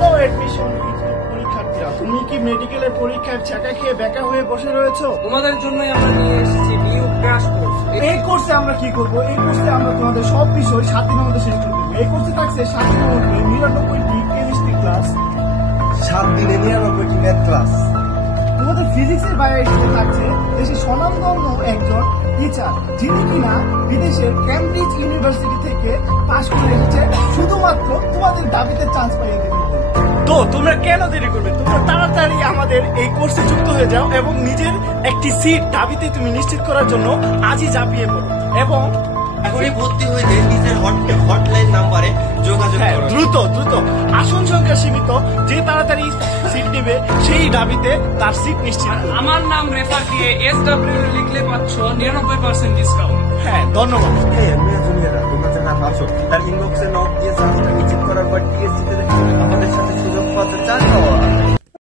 Hello admission পরীক্ষার্থীরা, তুমি কি মেডিকেলের পরীক্ষায় ছ্যাঁকা খেয়ে বেকা হয়ে বসে রয়েছো? তোমাদের জন্যই আমরা নিয়ে এসেছি নিউ ক্র্যাশ কোর্স। এই কোর্সে আমরা কি করব? এই কোর্সে আমরা তোমাদের সব বিষয় 7 দিনের মধ্যে শেষ করে দেবো। এই কোর্সে থাকছে 7 দিনের মধ্যে 99টি কেমিস্ট্রি ক্লাস, 7 দিনে 99টি ম্যাথ ক্লাস। তোমাদের ফিজিক্সের বায়োলজিতে থাকছে দেশের স্বনামধন্য একজন টিচার, যিনি কিনা বিদেশের ক্যামব্রিজ ইউনিভার্সিটি থেকে পাশ করে এসেছে শুধুমাত্র তোমাদের দাবিতে চান্স পাইয়ে দেবে। তো তোমরা কেন দেরি করবে? তোমরা তাড়াতাড়ি আমাদের এই কোর্সে যুক্ত হয়ে যাও এবং নিজের একটি সিট দাবিতে তুমি নিশ্চিত করার জন্য আজই ঝাঁপিয়ে পড়ো এবং এখনই ভর্তি হইতে নিজের হটলাইন নাম্বারে যোগাযোগ করুন। দ্রুত আসন সংখ্যা সীমিত, যে তাড়াতাড়ি সিট নেবে সেই দাবিতে তার সিট নিশ্চিত করবে। আমার নাম রেফার দিয়ে SW লিখলে পাচ্ছ 99% ডিসকাউন্ট। হ্যাঁ, ধন্যবাদ। মেয়ে জুনিয়ররা, তোমরা যারা আছো তার ইনবক্সে নক দিয়ে চান্সটা নিশ্চিত করার পর TSC